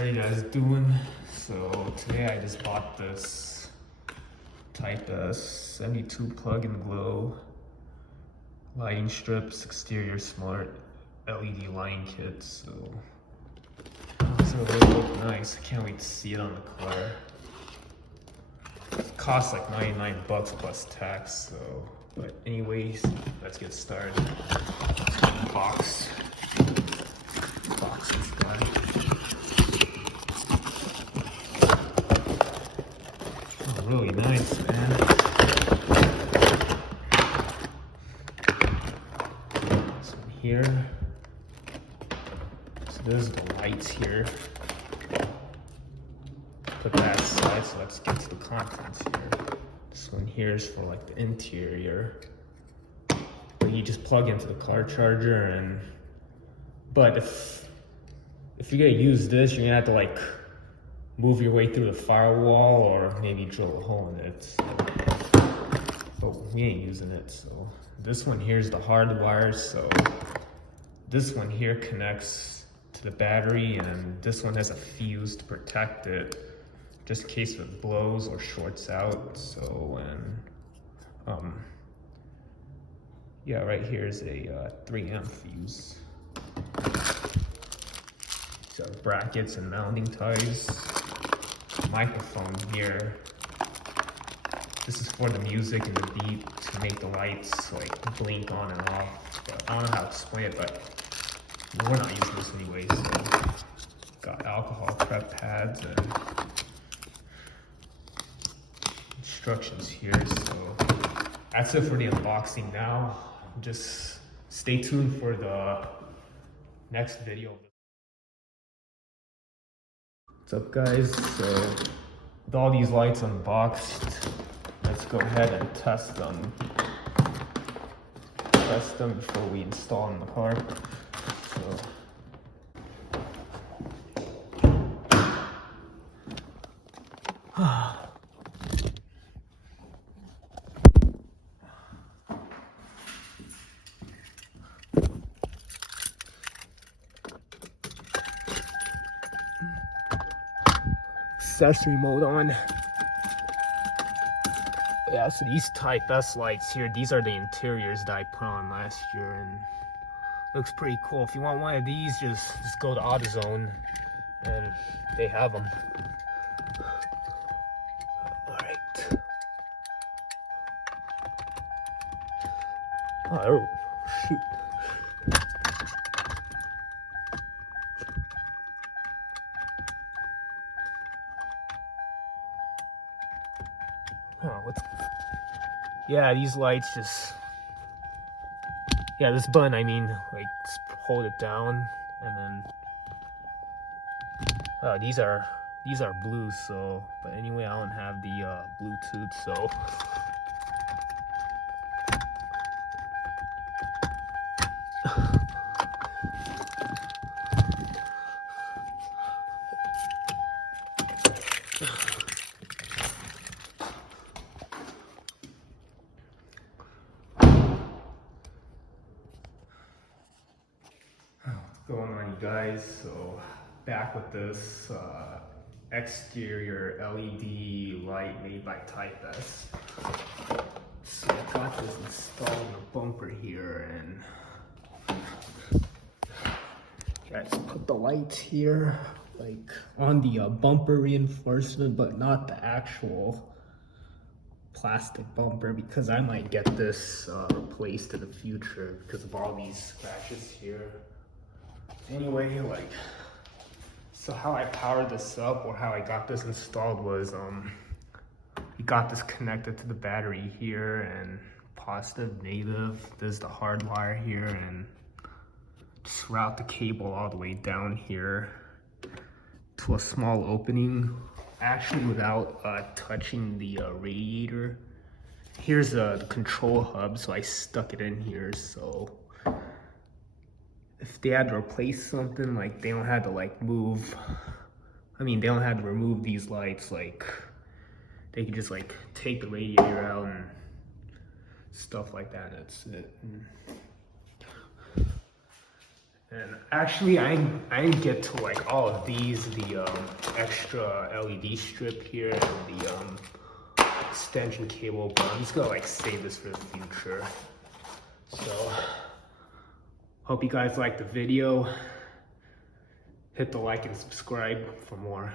How you guys doing? So today I just bought this Type S 72 plug and glow lighting strips, exterior smart LED lighting kit. So it's gonna really look nice. I can't wait to see it on the car. It costs like 99 bucks plus tax. So, but anyways, let's get started. Box is done. Really nice, man. So here, so there's the lights here. Put that aside, so let's get to the contents here. This one here is for like the interior. But you just plug into the car charger and, but if you're gonna use this, you're gonna have to like move your way through the firewall or maybe drill a hole in it. So, but we ain't using it. So this one here is the hard wire. So this one here connects to the battery, and this one has a fuse to protect it, just in case it blows or shorts out. So and yeah, right here is a 3 amp fuse. So brackets and mounting ties. Microphone here. This is for the music and the beat to make the lights like blink on and off. But I don't know how to explain it, but we're not using this anyway. So got alcohol prep pads and instructions here. So that's it for the unboxing now. Just stay tuned for the next video. What's up, guys? So with all these lights unboxed, let's go ahead and test them. Test them before we install in the car. So accessory mode on. Yeah, so these Type S lights here, these are the interiors that I put on last year, and looks pretty cool. If you want one of these, just go to AutoZone and they have them. Alright. Oh, shoot. Yeah, these lights just, yeah, this button, I mean, like, just hold it down, and then, these are blue, so, but anyway, I don't have the, Bluetooth, so. What's going on, you guys? So back with this exterior LED light made by Type S. So I got this installed in the bumper here, and I just put the lights here like on the bumper reinforcement, but not the actual plastic bumper, because I might get this replaced in the future because of all these scratches here. Anyway, like, so how I powered this up, or how I got this installed, was we got this connected to the battery here, and positive, negative. There's the hard wire here, and just route the cable all the way down here to a small opening, actually without touching the radiator. Here's the control hub, so I stuck it in here, so if they had to replace something, like, they don't have to like move, I mean, they don't have to remove these lights, like, they could just like take the radiator out and stuff like that. That's it. And actually, I didn't get to like all of these, the extra LED strip here and the extension cable, but I'm just gonna like save this for the future. So, hope you guys liked the video. Hit the like and subscribe for more.